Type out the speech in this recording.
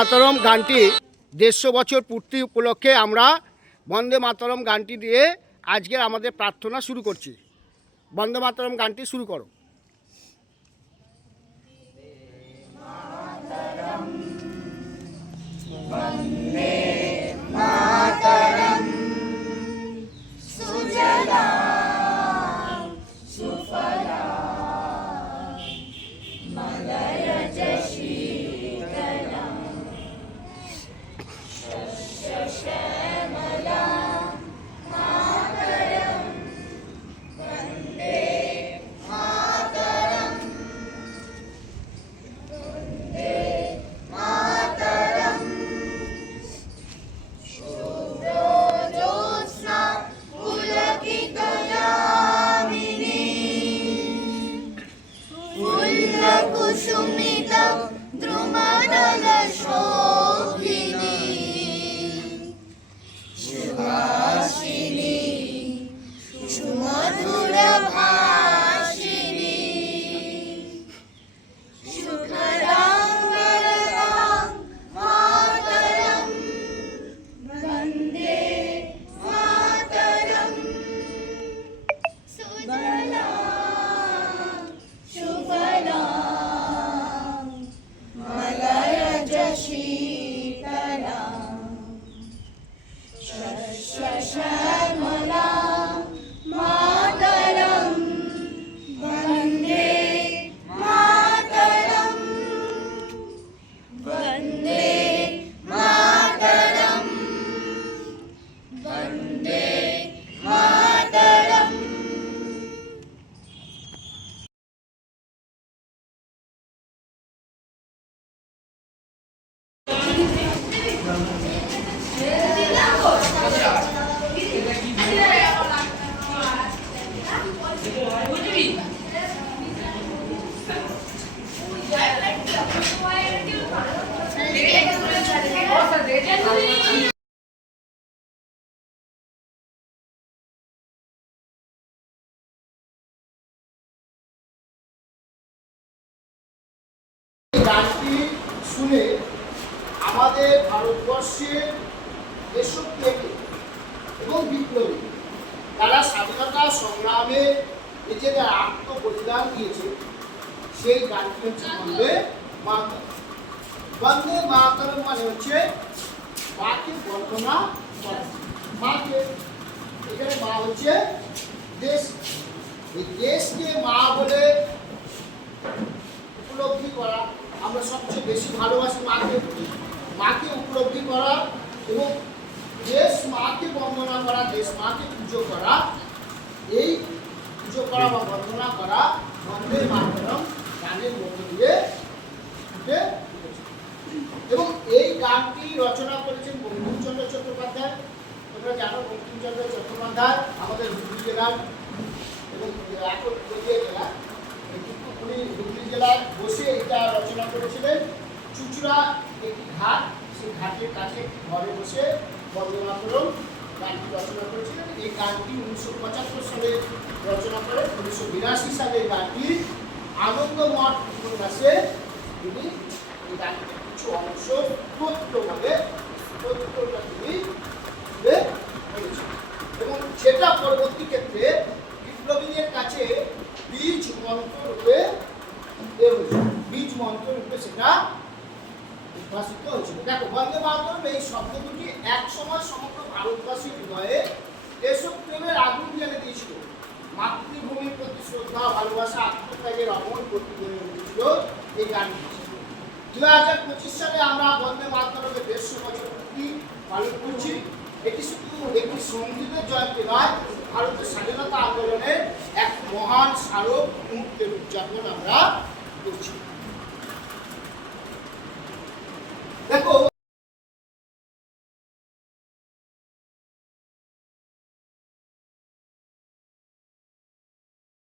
মাতরম গানটি 150 বছর পূর্তি উপলক্ষে আমরা বন্দে মাতরম গানটি দিয়ে আজকের আমাদের প্রার্থনা শুরু করছি। বন্দে মাতরম গানটি শুরু করো। বন্দে মাতরম সুজলাং সুফলাং মলয়জ শীতলাং শস্যশ্যামলাং মাতরম বন্দে মাতরম বন্দে মাতরম শুভ্রজ্যোৎস্না পুলকিতযামিনী ফুল্লকুসুমিত দ্রুমদলশোভিনী সুহাসিনী সুমধুরভাষিনী সুখদাং বরদাং মাতরম বন্দে মাতরম সুজলাং সুফলাং মলয়জ শীতলাং শস্যশ্যামলাং মাতরম বন্দে মাতরম বন্দে মাতরম বন্দে মাতরম। গানটি শুনে আমাদের ভারতবর্ষের দেশপ্রেমী এবং বিপ্লবী তারা স্বাধীনতা সংগ্রামে নিজেদের আত্মবলিদান দিয়েছে, সেই গানটি হচ্ছে বন্দে মাতরম। বন্দে মাতরম মানে হচ্ছে মাকে বন্দনা করা। মাকে, এখানে মা হচ্ছে দেশ, এই দেশকে মা বলে উপলব্ধি করা। আমরা সবচেয়ে বেশি ভালোবাসি মাকে, মাকে উপলব্ধি করা এবং দেশ মাকে বন্দনা করা, দেশ মাকে পুজো করা, এই পুজো করা বা বন্দনা করা বন্দে মাতরম গানের মধ্য দিয়ে ফুটে উঠেছে। এবং এই গানটি রচনা করেছেন বঙ্কিমচন্দ্র চট্টোপাধ্যায়। তোমরা জানো বঙ্কিমচন্দ্র চট্টোপাধ্যায় আমাদের হুগলি জেলার এবং এখন নদিয়া জেলার, উনি হুগলি জেলায় বসে এটা রচনা করেছিলেন। চুচুড়া একটি ঘাট, সেই ঘাটের কাছে একটি ঘরে বসে বন্দে মাতরম গানটি রচনা করেছিলেন। এই গানটি 1975 সালে রচনা করেন। 1982 সালে গানটি আনন্দমঠ উপন্যাসে তিনি এই গানটির কিছু অংশ তথ্যভাবে তিনি বলেছেন এবং সেটা পরবর্তী ক্ষেত্রে বিপ্লবীদের কাছে বীজ মন্ত্র রূপে সেটা উদ্ভাসিত হয়েছিল। দেখো, বন্দে মাতরম এই শব্দ দুটি এক সময় সমগ্র ভারতবাসীর হৃদয়ে দেশপ্রেমের আগুন জ্বেলে দিয়েছিল। মাতৃভূমির প্রতি শ্রদ্ধা, ভালোবাসা, আত্মত্যাগের অমর প্রতীক হয়ে উঠেছিল এই গানটি। 2025 সালে আমরা বন্দে মাতরমের 150 বছর পূর্তি পালন করছি। এটি শুধু একটি সঙ্গীতের জয়ন্তী নয়, ভারতের স্বাধীনতা আন্দোলনের এক মহান স্মারক মুহূর্তের উদযাপন আমরা করছি।